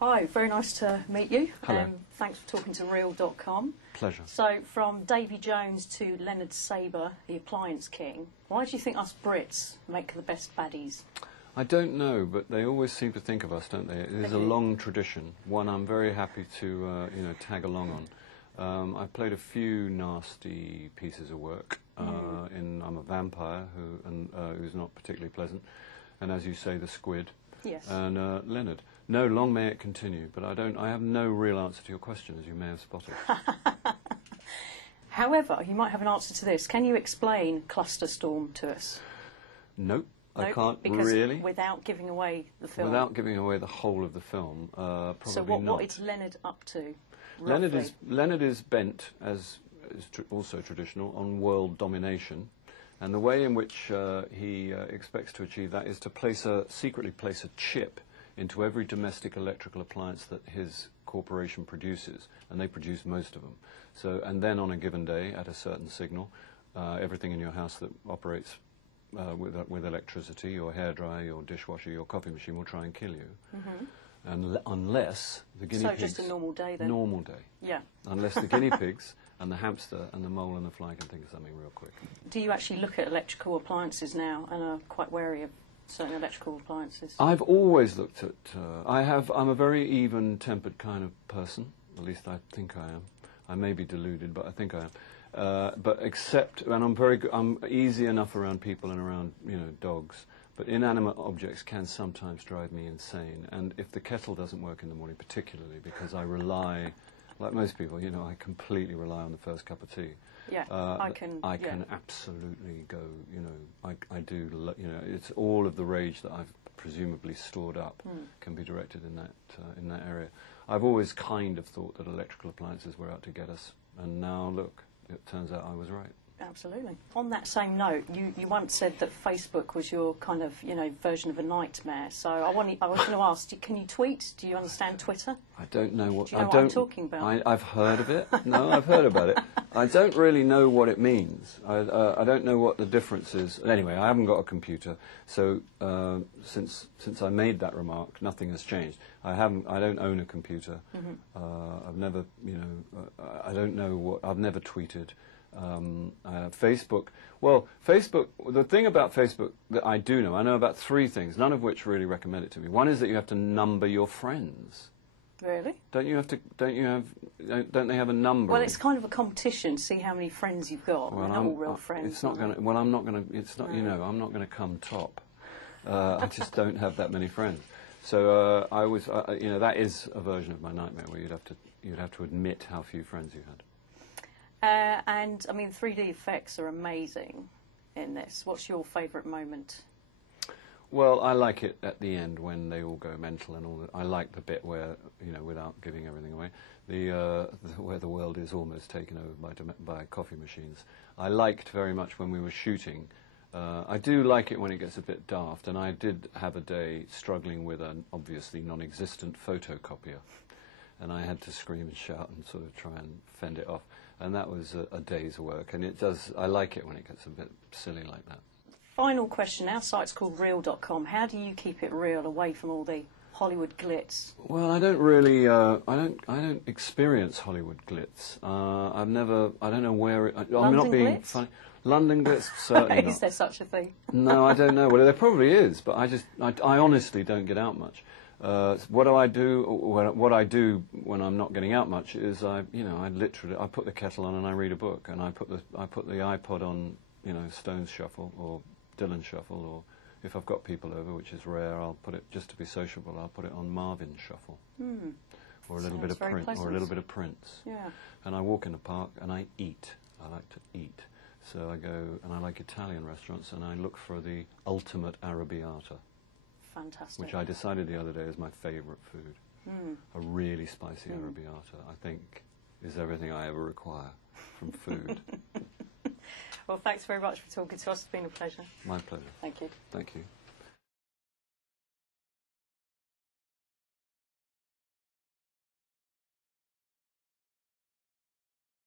Hi, very nice to meet you. Hello. Thanks for talking to Real.com. Pleasure. So, from Davy Jones to Leonard Saber, the appliance king, why do you think us Brits make the best baddies? I don't know, but they always seem to think of us, don't they? It is a long tradition, one I'm very happy to tag along on. I've played a few nasty pieces of work. I'm a vampire who's not particularly pleasant, and as you say, the squid. Yes. And Leonard. No, long may it continue, but I have no real answer to your question, as you may have spotted. However, you might have an answer to this. Can you explain Cluster Storm to us? Nope, I can't because really. Without giving away the film. Without giving away the whole of the film, probably so not. what is Leonard up to? Roughly? Leonard is bent, as is also traditional, on world domination. And the way in which he expects to achieve that is to secretly place a chip into every domestic electrical appliance that his corporation produces, and they produce most of them. So, and then on a given day, at a certain signal, everything in your house that operates with electricity, your hairdryer, your dishwasher, your coffee machine, will try and kill you. And unless the guinea pigs... So just a normal day then? Normal day. Yeah. Unless the guinea pigs and the hamster and the mole and the fly can think of something real quick. Do you actually look at electrical appliances now and are quite wary of certain electrical appliances? I've always looked at... I'm a very even-tempered kind of person. At least I think I am. I may be deluded, but I think I am. And I'm easy enough around people and around, dogs. But inanimate objects can sometimes drive me insane. And if the kettle doesn't work in the morning, particularly because I rely, like most people, I completely rely on the first cup of tea. Yeah, I can absolutely go, I do, it's all of the rage that I've presumably stored up can be directed in that area. I've always kind of thought that electrical appliances were out to get us, and now look, it turns out I was right. Absolutely. On that same note, you once said that Facebook was your kind of, version of a nightmare. So I was going to ask, can you tweet? Do you understand Twitter? I don't know what... Do you know what I'm talking about? I've heard of it. No, I've heard about it. I don't really know what it means. I don't know what the difference is. Anyway, I haven't got a computer, so since I made that remark, nothing has changed. I don't own a computer. I've never, I don't know what... I've never tweeted. Facebook, the thing about Facebook that I do know, I know about 3 things, none of which really recommend it to me. One is that you have to number your friends. Really? Don't they have a number? Well, it's kind of a competition to see how many friends you've got. Well, they're not all real friends. It's not going to, I'm not going to, it's not, I'm not going to come top. I just don't have that many friends. So that is a version of my nightmare where you'd have to admit how few friends you had. And, I mean, 3D effects are amazing in this. What's your favourite moment? Well, I like it at the end when they all go mental and all that. I like the bit where, without giving everything away, where the world is almost taken over by coffee machines. I liked very much when we were shooting. I do like it when it gets a bit daft, and I did have a day struggling with an obviously non-existent photocopier. And I had to scream and shout and sort of try and fend it off. And that was a day's work. And I like it when it gets a bit silly like that. Final question. Our site's called Real.com. How do you keep it real away from all the Hollywood glitz? Well, I don't really, I don't experience Hollywood glitz. I don't know where I'm not being funny. London glitz, certainly not. Is there such a thing? No, I don't know. Well, there probably is, but I honestly don't get out much. What do I do? What I do when I'm not getting out much is I put the kettle on and I read a book, and I put the iPod on, Stones Shuffle or Dylan Shuffle, or if I've got people over, which is rare, I'll put it, just to be sociable, I'll put it on Marvin Shuffle, or a little bit of Prince, or a little bit of Prince. Yeah. And I walk in the park and I eat. I like to eat, so I go and I like Italian restaurants and I look for the ultimate arrabbiata. Fantastic. Which I decided the other day is my favourite food. A really spicy arrabbiata, I think, is everything I ever require from food. Well, thanks very much for talking to us. It's been a pleasure. My pleasure. Thank you. Thank you.